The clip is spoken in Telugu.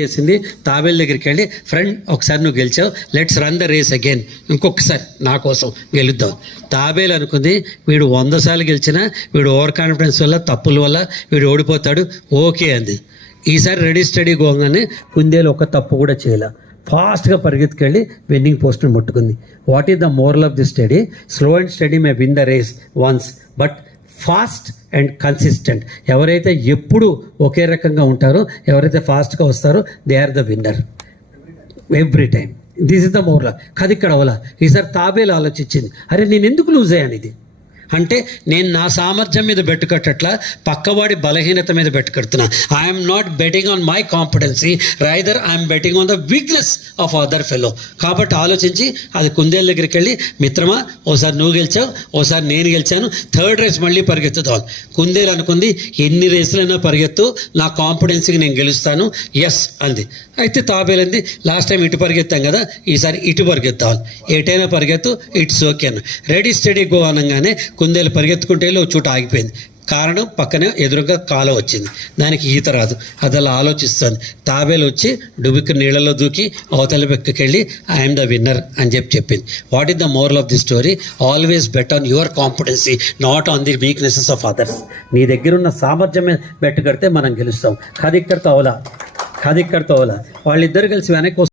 చేసింది తాబేలు దగ్గరికి వెళ్ళి, ఫ్రెండ్ ఒకసారి నువ్వు గెలిచావు, let's run the race again, ఇంకొకసారి నా కోసం గెలుద్దాం. తాబేలు అనుకుంది వీడు 100 సార్లు గెలిచినా వీడు ఓవర్ కాన్ఫిడెన్స్ వల్ల తప్పుల వల్ల వీడు ఓడిపోతాడు, ఓకే అంది. ఈసారి రెడీ స్టడీ గోగానే కుందేలు ఒక తప్పు కూడా చేయలే, ఫాస్ట్గా పరిగెత్తుకెళ్ళి విన్నింగ్ పోస్ట్ని ముట్టుకుంది. What is the moral of the study? Slow and steady may win the race once, but fast and consistent. ఎవరైతే ఎప్పుడు ఒకే రకంగా ఉంటారో, ఎవరైతే ఫాస్ట్గా వస్తారో, they are the winner every time. This is the moral. కాదు ఇక్కడ అవలా. ఈసారి తాబేలు ఆలోచించింది, అరే నేను ఎందుకు లూజ్ అయ్యాను? ఇది అంటే నేను నా సామర్థ్యం మీద బెట్టు కట్టట్లా, పక్కవాడి బలహీనత మీద బెట్టు కడుతున్నా. I'm not betting on my competency, rather I'm betting on the weakness of other fellow. కాబట్టి ఆలోచించి అది కుందేలు దగ్గరికి వెళ్ళి, మిత్రమా ఓసారి నువ్వు గెలిచావు, ఓసారి నేను గెలిచాను, థర్డ్ రేస్ మళ్ళీ పరిగెత్తుదాం. కుందేలు అనుకుంది ఎన్ని రేసులైనా పరిగెత్తు, నా కాంపిటెన్సీకి నేను గెలుస్తాను, ఎస్ అంది. అయితే తాబేలంది, లాస్ట్ టైం ఇటు పరిగెత్తాం కదా, ఈసారి ఇటు పరిగెత్తాలి, ఎటైనా పరిగెత్తు, ఇట్స్ ఓకే అన్న. రెడీ స్టడీ గో అనగానే కుందేలు పరిగెత్తుకుంటే ఒక చోట ఆగిపోయింది. కారణం పక్కనే ఎదురుగా కాలువ వచ్చింది, దానికి ఈత రాదు, అది అలా ఆలోచిస్తుంది. తాబేలు వచ్చి డుబికి నీళ్ళలో దూకి అవతల పక్కకెళ్ళి ఐఎమ్ ద విన్నర్ అని చెప్పింది. What is the moral of the story? Always bet on your competency, not on the weaknesses of others. నీ దగ్గర ఉన్న సామర్థ్యం మీద బెట్టు కడితే మనం గెలుస్తాం. ఖాదిక్కడితో అవలా వాళ్ళిద్దరు కలిసి వెనక్కి